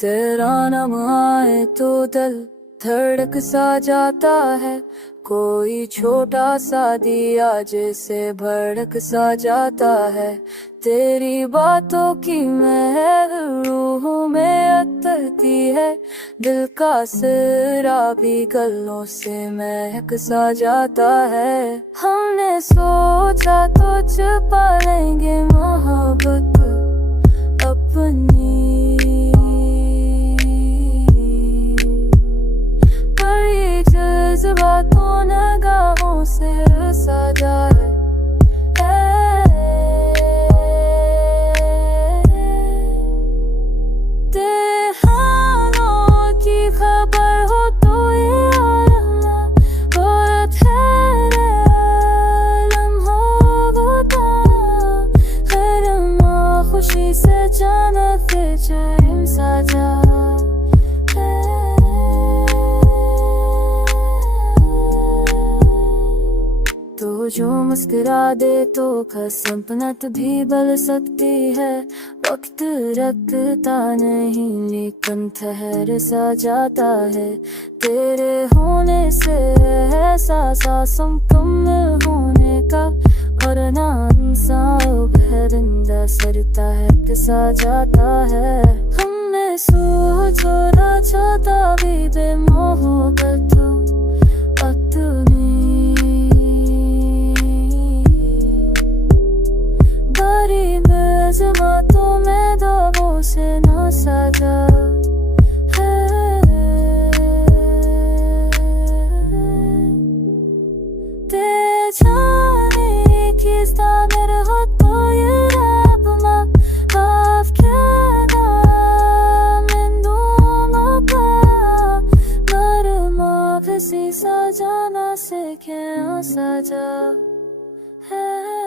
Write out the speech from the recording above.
तेरा नाम आए तो दिल धड़क सा जाता है, कोई छोटा सा दिया जैसे भड़क सा जाता है। तेरी बातों की महक रूह में अतरती है, दिल का सिरा भी गलों से महक सा जाता है। हमने सोचा तो छुपा लेंगे मोहब्बत अपनी, जज्बातों नगाहों से सजा है। तेहानों की खबर हो तो ये अल्लाह, बहुत है लम्हों बता, हर माँ खुशी से जन्नत चैन सजा। तो जो मुस्कुरा दे तो खसंपनत भी बल सकती है, वक्त रखता नहीं लेकिन ठहर सा जाता है। तेरे होने से एहसास मुकम्मल होने का, और ना इंसान परिंदा सरता है सा जाता है। हमने सोचा चाहता भी बेमोहब्बत अपनी, जज्बातों में दबों से न सजा है। ते जाने की सागर हो तो ये रब माफ कहना मैं दूँ का, पर माफ सी सजा न से क्या सजा है।